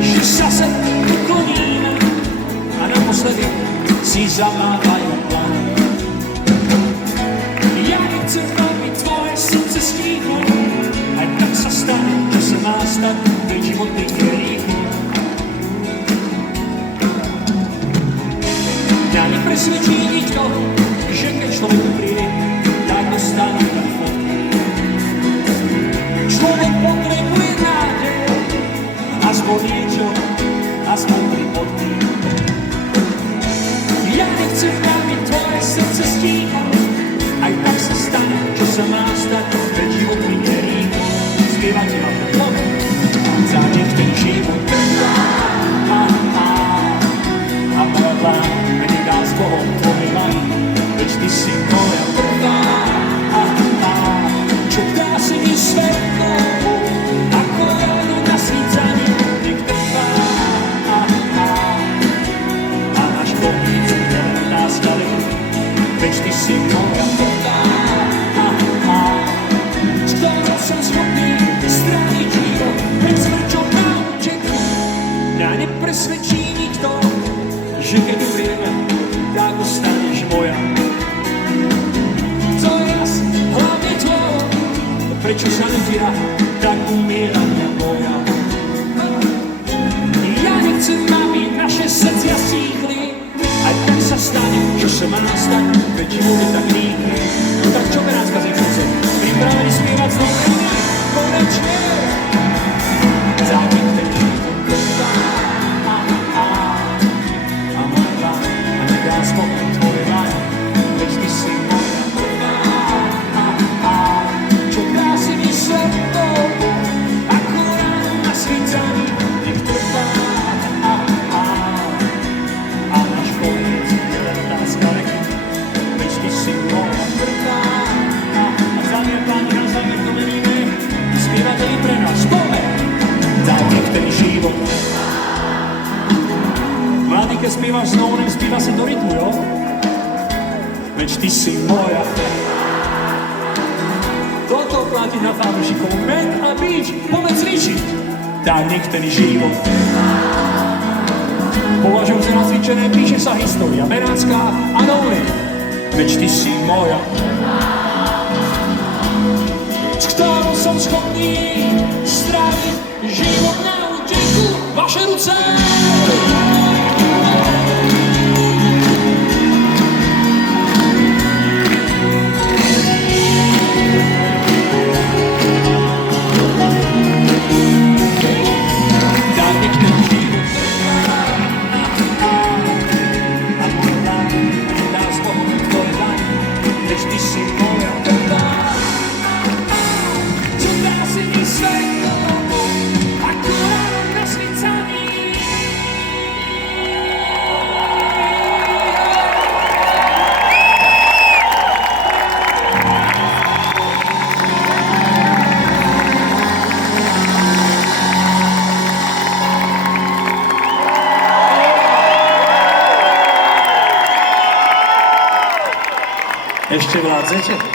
že sa sem ukloníme a naposledy si zamávajú plány. Ja nechcem, aby tvoje srdce stíhlo, aj tak sa stane, čo sa má stať, veď život je rýchlo. Mňa nepresvedčí nikto, že keď človek umrie, tak dostane telefón. Človek potrebuje nádej, aspoň niečo, aspoň pri podpí. Ja nechcem, aby tvoje srdce stíhlo, aj tak sa stane, čo sa má stať, veď život je rýchlo. Spievate ma potom, za nech ten život trvá. A pravá, nedá s Bohom tvoje lani, veď ty si moja prvá. Čo dá si mi svetlo, ako ráno na svícani, nech trvá. A náš koniec je len náskali, veď ty si moja prvá. S ktorou som schopný strániť život, pred smrťou na úteku. Mňa nepresvedčí nikto, že keď umrieme, tak ostaneš moja. To je raz hlavne tvoj, prečo sa nezdieľa, tak umierania moja. Ja nechcem, aby naše srdcia stíchli, aj tak sa stane, čo sa má stať, veď život je tak rýchly. No tak čo Benátka Zimkovce, pripravení spievať znovu iný, konečne. Zánik ten život trvá. Spokoj tvoje lani, veď ty si moja prvá. Čo dá si mi svetlo, ako ráno na svícani, nech trvá. A náš koniec je len otázka veky, veď ty si moja prvá. A dámy a páni, na záver to meníme, spievate i pre nás. Poďme! Daj nech ten život. Mladý, keď spievaš znovu, nem spíva sa do rytmu, jo? Veď ty si moja. Toto platí na fanúšikov. Med a bič, poďme cvičiť. Tak nech ten život. Považujem za nacvičené, píše sa história. Benácká a Nový. Veď ty si moja. S ktorou som schopný stráviť život na úteku. Vaše ruce! Ešte vládzete?